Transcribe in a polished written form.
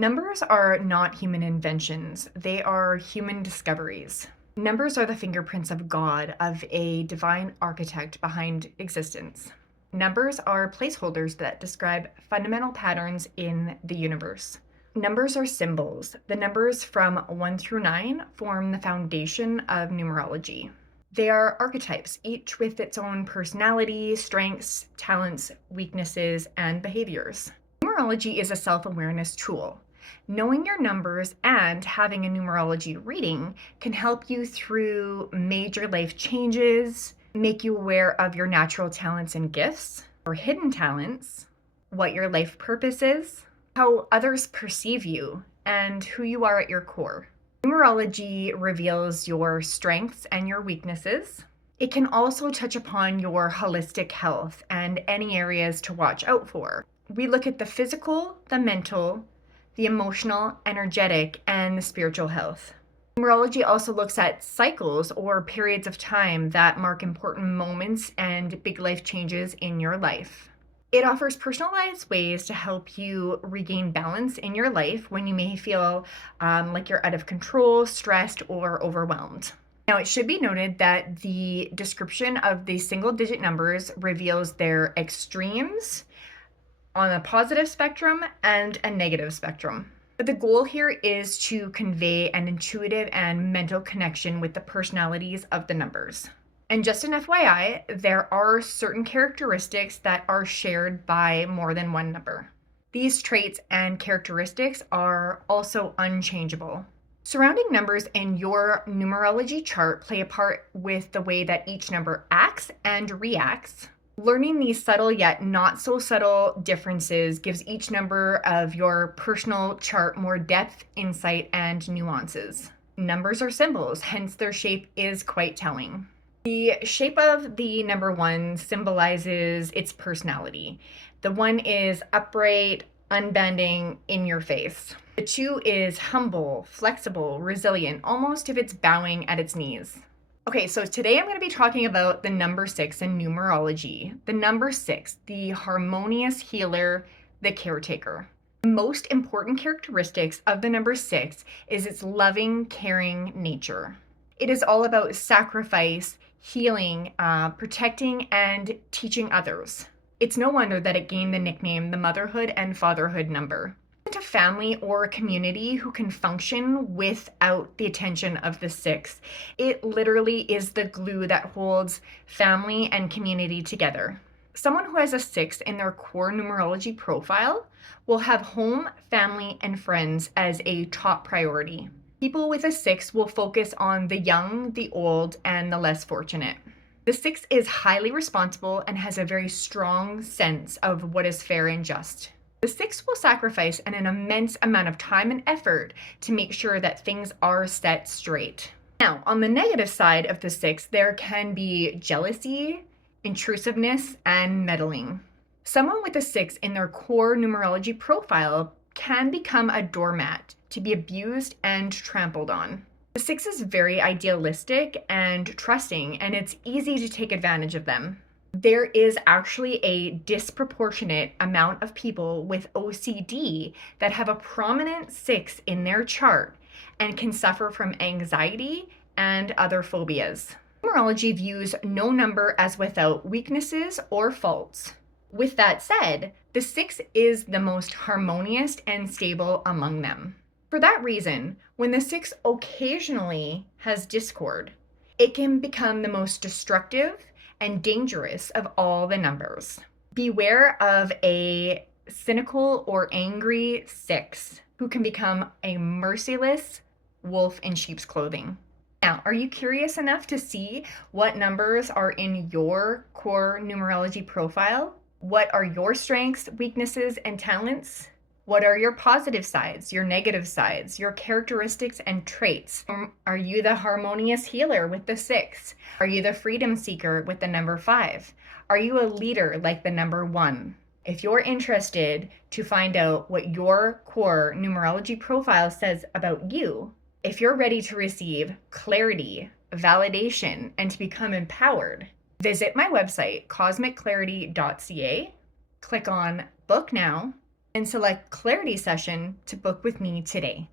Numbers are not human inventions, they are human discoveries. Numbers are the fingerprints of God, of a divine architect behind existence. Numbers are placeholders that describe fundamental patterns in the universe. Numbers are symbols. The numbers from 1 through 9 form the foundation of numerology. They are archetypes, each with its own personality, strengths, talents, weaknesses, and behaviors. Numerology is a self-awareness tool. Knowing your numbers and having a numerology reading can help you through major life changes, make you aware of your natural talents and gifts, or hidden talents, what your life purpose is, how others perceive you, and who you are at your core. Numerology reveals your strengths and your weaknesses. It can also touch upon your holistic health and any areas to watch out for. We look at the physical, the mental, the emotional, energetic, and the spiritual health. Numerology also looks at cycles or periods of time that mark important moments and big life changes in your life. It offers personalized ways to help you regain balance in your life when you may feel like you're out of control, stressed, or overwhelmed. Now, it should be noted that the description of the single-digit numbers reveals their extremes on a positive spectrum and a negative spectrum. But the goal here is to convey an intuitive and mental connection with the personalities of the numbers. And just an FYI, there are certain characteristics that are shared by more than one number. These traits and characteristics are also unchangeable. Surrounding numbers in your numerology chart play a part with the way that each number acts and reacts. Learning these subtle yet not so subtle differences gives each number of your personal chart more depth, insight, and nuances. Numbers are symbols, hence their shape is quite telling. The shape of the number 1 symbolizes its personality. The 1 is upright, unbending, in your face. The 2 is humble, flexible, resilient, almost if it's bowing at its knees. Okay, so today I'm going to be talking about the number 6 in numerology. The number 6, the harmonious healer, the caretaker. The most important characteristics of the number 6 is its loving, caring nature. It is all about sacrifice, healing, protecting, and teaching others. It's no wonder that it gained the nickname the motherhood and fatherhood number. A family or a community who can function without the attention of the 6. It literally is the glue that holds family and community together. Someone who has a 6 in their core numerology profile will have home, family, and friends as a top priority. People with a 6 will focus on the young, the old, and the less fortunate. The 6 is highly responsible and has a very strong sense of what is fair and just. The 6 will sacrifice an immense amount of time and effort to make sure that things are set straight. Now, on the negative side of the 6, there can be jealousy, intrusiveness, and meddling. Someone with a 6 in their core numerology profile can become a doormat to be abused and trampled on. The 6 is very idealistic and trusting, and it's easy to take advantage of them. There is actually a disproportionate amount of people with OCD that have a prominent 6 in their chart and can suffer from anxiety and other phobias. Numerology views no number as without weaknesses or faults. With that said, the 6 is the most harmonious and stable among them. For that reason, when the 6 occasionally has discord, it can become the most destructive and dangerous of all the numbers. Beware of a cynical or angry 6 who can become a merciless wolf in sheep's clothing. Now, are you curious enough to see what numbers are in your core numerology profile? What are your strengths, weaknesses, and talents? What are your positive sides, your negative sides, your characteristics and traits? Are you the harmonious healer with the 6? Are you the freedom seeker with the number 5? Are you a leader like the number 1? If you're interested to find out what your core numerology profile says about you, if you're ready to receive clarity, validation, and to become empowered, visit my website, cosmicclarity.ca, click on Book Now, and select Clarity Session to book with me today.